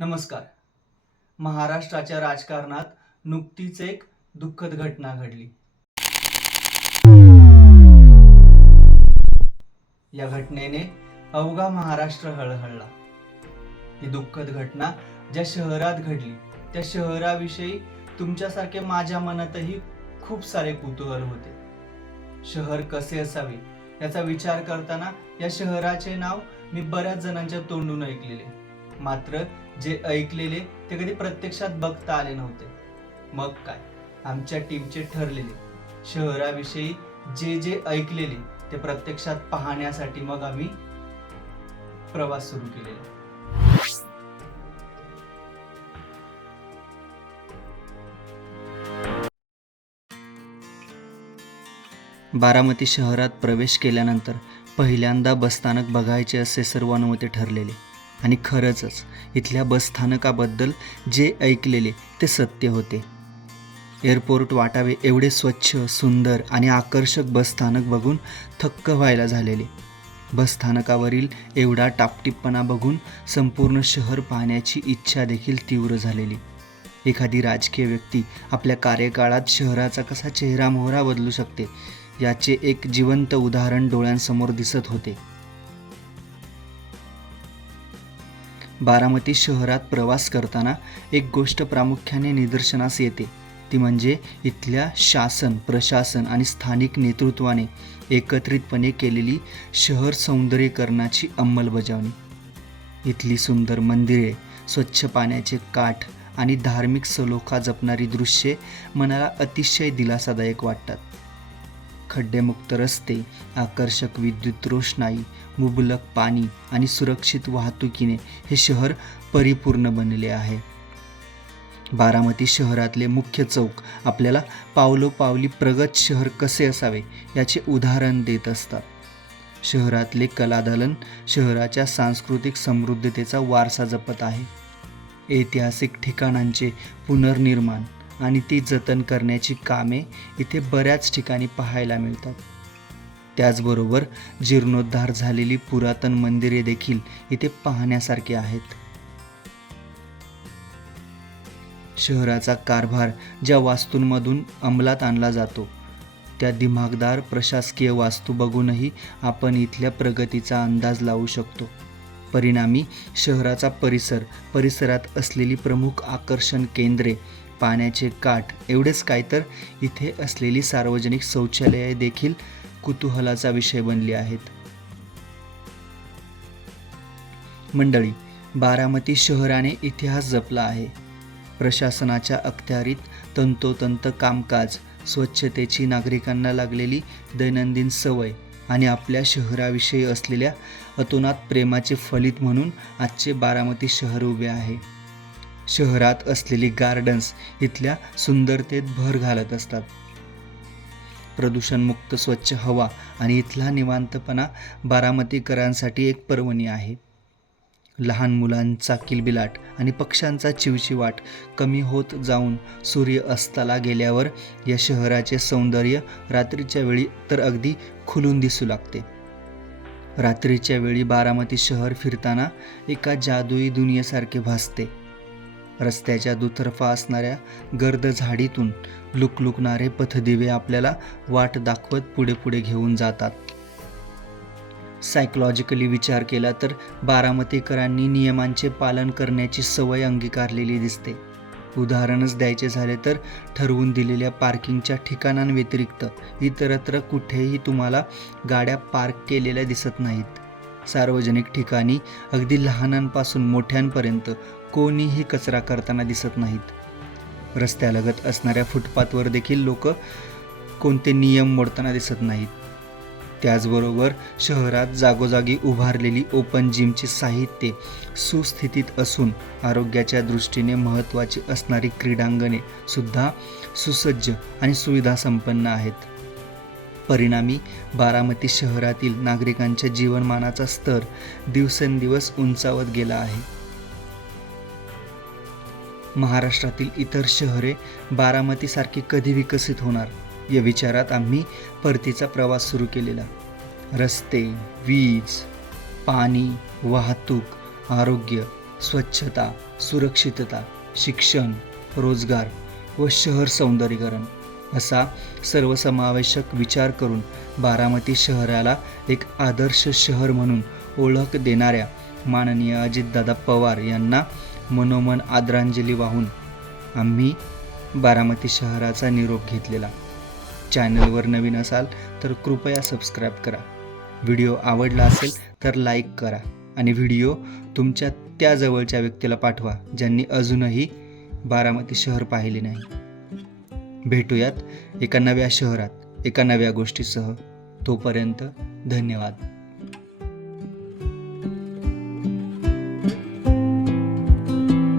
नमस्कार. महाराष्ट्राच्या राजकारणात नुकतीच एक दुःखद घटना घडली. या घटनेने अवघा महाराष्ट्र हळहळला. ही दुःखद घटना ज्या शहरात घडली त्या शहराविषयी तुमच्यासारखे माझ्या मनातही खूप सारे कुतूहल होते. शहर कसे असावे याचा विचार करताना या शहराचे नाव मी बऱ्याच जणांच्या तोंडून ऐकलेले, मात्र जे ऐकलेले ते कधी प्रत्यक्षात बघता आले नव्हते. मग काय, आमच्या टीमचे ठरलेले शहराविषयी जे ऐकलेले ते प्रत्यक्षात पाहण्यासाठी मग आम्ही प्रवास सुरू केलेला. बारामती शहरात प्रवेश केल्यानंतर पहिल्यांदा बसस्थानक बघायचे असे सर्वानुमते ठरलेले. आणि खरंच इथल्या बसस्थानकाबद्दल जे ऐकलेले ते सत्य होते. एअरपोर्ट वाटावे एवढे स्वच्छ, सुंदर आणि आकर्षक बसस्थानक बघून थक्क व्हायला झालेले. बसस्थानकावरील एवढा टापटीपणा बघून संपूर्ण शहर पाहण्याची इच्छा देखील तीव्र झालेली. एखादी राजकीय व्यक्ती आपल्या कार्यकाळात शहराचा कसा चेहरामोहरा बदलू शकते याचे एक जिवंत उदाहरण डोळ्यांसमोर दिसत होते. बारामती शहरात प्रवास करताना एक गोष्ट प्रामुख्याने निदर्शनास येते, ती म्हणजे इथल्या शासन, प्रशासन आणि स्थानिक नेतृत्वाने एकत्रितपणे केलेली शहर सौंदर्यीकरणाची अंमलबजावणी. इथली सुंदर मंदिरे, स्वच्छ पाण्याचे काठ आणि धार्मिक सलोखा जपणारी दृश्ये मनाला अतिशय दिलासादायक वाटतात. खड्डेमुक्त रस्ते, आकर्षक विद्युत रोषणाई, मुबलक पाणी आणि सुरक्षित वाहतुकीने हे शहर परिपूर्ण बनले आहे. बारामती शहरातले मुख्य चौक आपल्याला पावलोपावली प्रगत शहर कसे असावे याचे उदाहरण देत असतात. शहरातले कलादालन शहराच्या सांस्कृतिक समृद्धतेचा वारसा जपत आहे. ऐतिहासिक ठिकाणांचे पुनर्निर्माण आणि ती जतन करण्याची कामे इथे बऱ्याच ठिकाणी पाहायला मिळतात. त्याचबरोबर जीर्णोद्धार झालेली पुरातन मंदिरे देखील इथे पाहण्यासारखी आहेत. शहराचा कारभार ज्या वास्तूंमधून अंमलात आणला जातो त्या दिमागदार प्रशासकीय वास्तू बघूनही आपण इथल्या प्रगतीचा अंदाज लावू शकतो. परिणामी शहराचा परिसरात असलेली प्रमुख आकर्षण केंद्रे, पाण्याचे काठ एवढेच काय तर इथे असलेली सार्वजनिक शौचालये देखील कुतूहलाचा विषय बनली आहेत. मंडळी, बारामती शहराने इतिहास जपला आहे. प्रशासनाच्या अखत्यारीत तंतोतंत कामकाज, स्वच्छतेची नागरिकांना लागलेली दैनंदिन सवय आणि आपल्या शहराविषयी असलेल्या अतोनात प्रेमाचे फलित म्हणून आजचे बारामती शहर उभे आहे. शहरात असलेली गार्डन्स इथल्या सुंदरतेत भर घालत असतात. प्रदूषणमुक्त स्वच्छ हवा आणि इथला निवांतपणा बारामतीकरांसाठी एक पर्वणी आहे. लहान मुलांचा किलबिलाट आणि पक्ष्यांचा चिवचिवाट कमी होत जाऊन सूर्य अस्ताला गेल्यावर या शहराचे सौंदर्य रात्रीच्या वेळी तर अगदी खुलून दिसू लागते. रात्रीच्या वेळी बारामती शहर फिरताना एका जादुई दुनियेसारखे भासते. रस्त्याच्या दुतर्फा असणाऱ्या गर्द झाडीतून लुकलुकणारे पथदिवे आपल्याला वाट दाखवत पुढे घेऊन जातात. सायकोलॉजिकली विचार केला तर बारामतीकरांनी नियमांचे पालन करण्याची सवय अंगीकारलेली दिसते. उदाहरणच द्यायचे झाले तर ठरवून दिलेल्या पार्किंगच्या ठिकाणांव्यतिरिक्त इतरत्र कुठेही तुम्हाला गाड्या पार्क केलेल्या दिसत नाहीत. सार्वजनिक ठिकाणी अगदी लहानांपासून मोठ्यांपर्यंत कोणीही कचरा करताना दिसत नाहीत. रस्त्यालगत असणाऱ्या फुटपाथवर देखील लोक कोणते नियम मोडताना दिसत नाहीत. त्याचबरोबर शहरात जागोजागी उभारलेली ओपन जिमची साहित्ये सुस्थितीत असून आरोग्याच्या दृष्टीने महत्त्वाची असणारी क्रीडांगणे सुद्धा सुसज्ज आणि सुविधासंपन्न आहेत. परिणामी बारामती शहरातील नागरिकांच्या जीवनमानाचा स्तर दिवसेंदिवस उंचावत गेला आहे. महाराष्ट्रातील इतर शहरे बारामतीसारखी कधी विकसित होणार या विचारात आम्ही परतीचा प्रवास सुरू केलेला. रस्ते, वीज, पाणी, वाहतूक, आरोग्य स्वच्छता, सुरक्षितता, शिक्षण, रोजगार व शहर सौंदर्यीकरण असा सर्वसमावेशक विचार करून बारामती शहराला एक आदर्श शहर म्हणून ओळख देणाऱ्या माननीय अजितदादा पवार यांना मनोमन आदरांजली वाहून आम्ही बारामती शहराचा निरोप घेतलेला. चॅनलवर नवीन असाल तर कृपया सबस्क्राईब करा. व्हिडिओ आवडला असेल तर लाईक करा आणि व्हिडिओ तुमच्या त्या जवळच्या व्यक्तीला पाठवा ज्यांनी अजूनही बारामती शहर पाहिले नाही. भेटूयात एका नव्या शहरात एका नव्या गोष्टीसह. तोपर्यंत धन्यवाद.